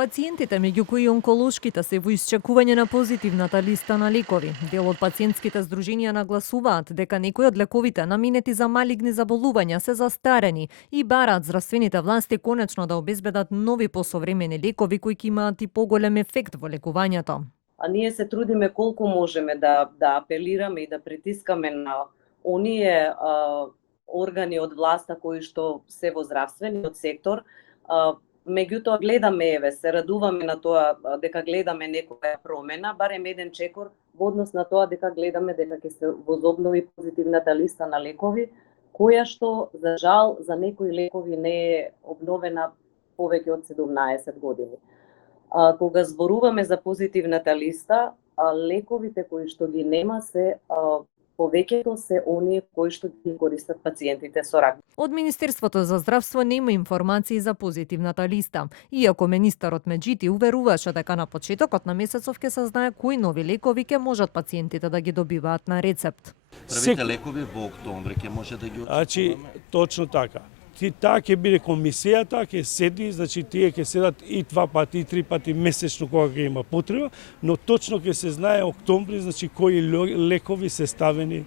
Пациентите, меѓу кои онколошките, се во исчекување на позитивната листа на лекови. Дел од пациентските здруженија нагласуваат дека некои од лековите наменети за малигни заболувања се застарени и бараат здравствените власти конечно да обезбедат нови посовремени лекови кои ќе имаат и поголем ефект во лекувањето. А ние се трудиме колку можеме да апелираме и да притискаме на оние органи од власта кои што се во здравствениот сектор. Меѓутоа гледаме, се радуваме на тоа дека гледаме некоја промена, барем еден чекор во однос на тоа дека гледаме дека ќе се возобнови позитивната листа на лекови, која што за жал за некои лекови не е обновена повеќе од 17 години. Кога зборуваме за позитивната листа, лековите кои што ги нема се повеќето се оние кои што ги користат пациентите со рак. Од Министерството за здравство нема информации за позитивната листа, иако министерот Меджити уверуваше дека на почетокот на месецов ќе се знае кои нови лекови ќе можат пациентите да ги добиваат на рецепт. Првите лекови во октомври ќе може да ги очекуваме. Точно така. Таа ќе биде комисијата, ќе седи, тие ќе седат и 2 пати, и 3 пати месечно кога ќе има потреба, но точно ќе се знае октомври, кои лекови се ставени.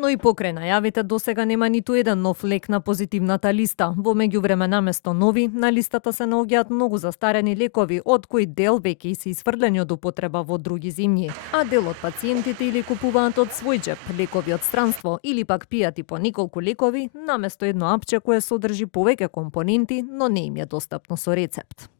Но и покрај најавите досега нема ниту еден нов лек на позитивната листа. Во меѓувреме наместо нови, на листата се наоѓаат многу застарени лекови, од кои дел веќе се isfрлени од употреба во други земји. А дел од пациентите или купуваат од свој џеп лекови од странство, или пак пијат и по неколку лекови, наместо едно апче кое содржи повеќе компоненти, но не им е достапно со рецепт.